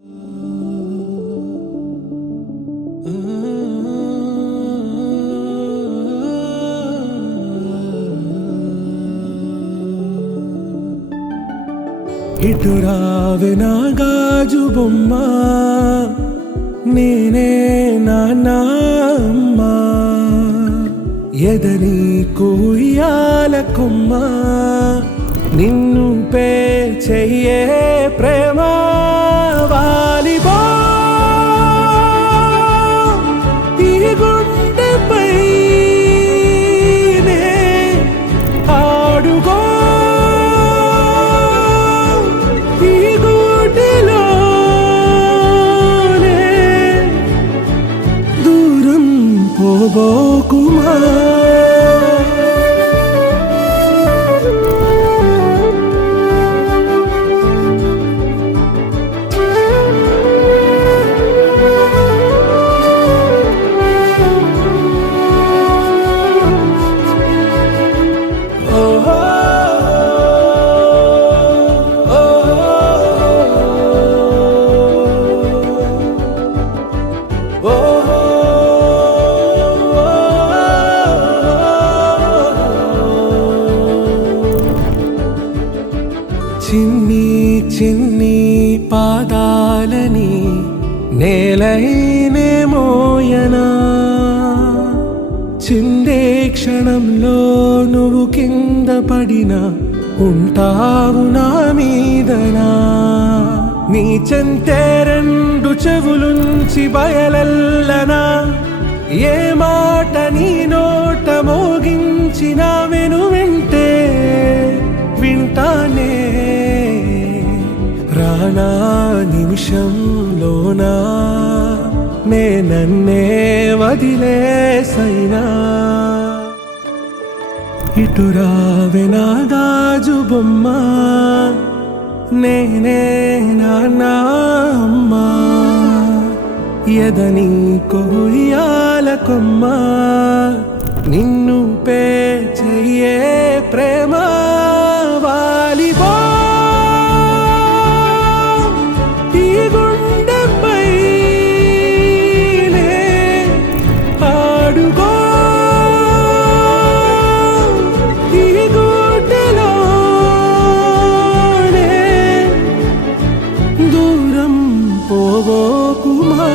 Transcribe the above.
ఇటు రావే నా గాజు బొమ్మ, నేనే నాన్న అమ్మ, ఎదని కూయాల కొమ్మ, నిన్ను పే చెయ్యే ప్రేమ వాలిబా ఈ గుండెపై ఆడుగో పోబోకుమా చిన్ని చిన్ని పాదాలని నేలైనే మోయనా, చిందే క్షణంలో నువ్వు కింద పడినా ఉంటావు నా మీదనా, నీ చెంతే రెండు చెవులుంచి బయలెల్లనా, ఏ మాట నీ నోట మోగించిన వెను వింటే వింటానే, రానా నిమిషంలోనా నే నన్నే వదిలేసైనా, ఇటు రావే నా గాజు బొమ్మ, నేనే నాన్న అమ్మ, ఎదని కొయ్యాల కొమ్మ, నిన్ను పే చెయ్యే ప్రేమ వాలిబా ఈ గుండెపై ఆడుగో ఈ గుడ్డలోనే దూరం పోబోకుమా.